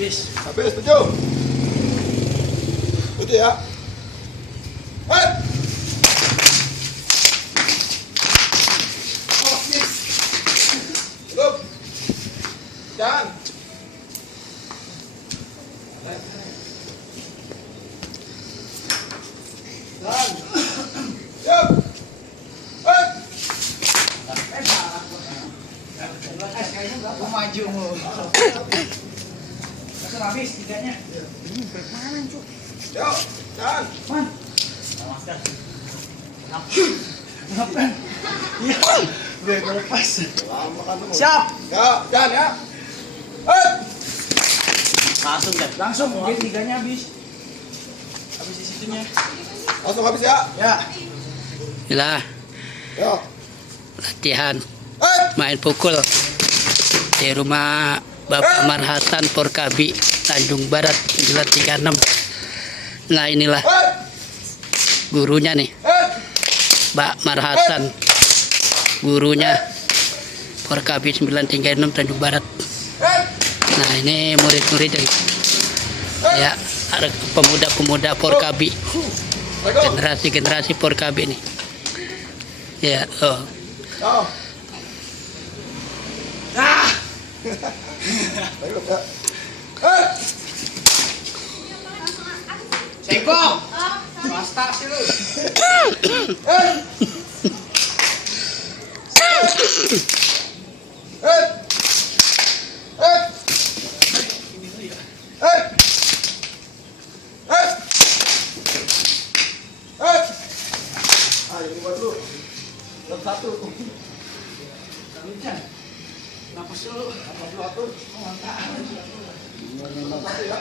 Habis 7. 7 ya. Hei. Oh, yes. Cukup. Jangan. Dan. Siap. Hei. Aku maju mu. Langsung habis tiganya. Mana cuk? Yuk, jangan. Man. Masker. Ngapain? Iya. Gue lepas. Lama kan lu. Siap. Ya, jangan ya. Hei. Langsung deh. Langsung. Mungkin tiganya habis. Habis di situnya. Langsung habis ya. Ya. Inilah Yuk. latihan Hei. main pukul di rumah Bapak Marhatan Porkabi Tanjung Barat 936. Nah inilah Hei. gurunya nih, Hei. Mbak Marhatan, gurunya Porkabi 936 Tanjung Barat. Hei. Nah ini murid-murid ya, ada pemuda-pemuda Porkabi, Lego. generasi-generasi Porkabi nih. Ya, oh. Oh. Ah. Lego ya. Hei. Seko. Swasta sih lu. Hei. Hei. Hei. Hei. Hei. Hei. Ayo buat dulu. Jam 1. Hujan. Napas dulu. Apa dulu atur? Mantap. Jam 1 ya.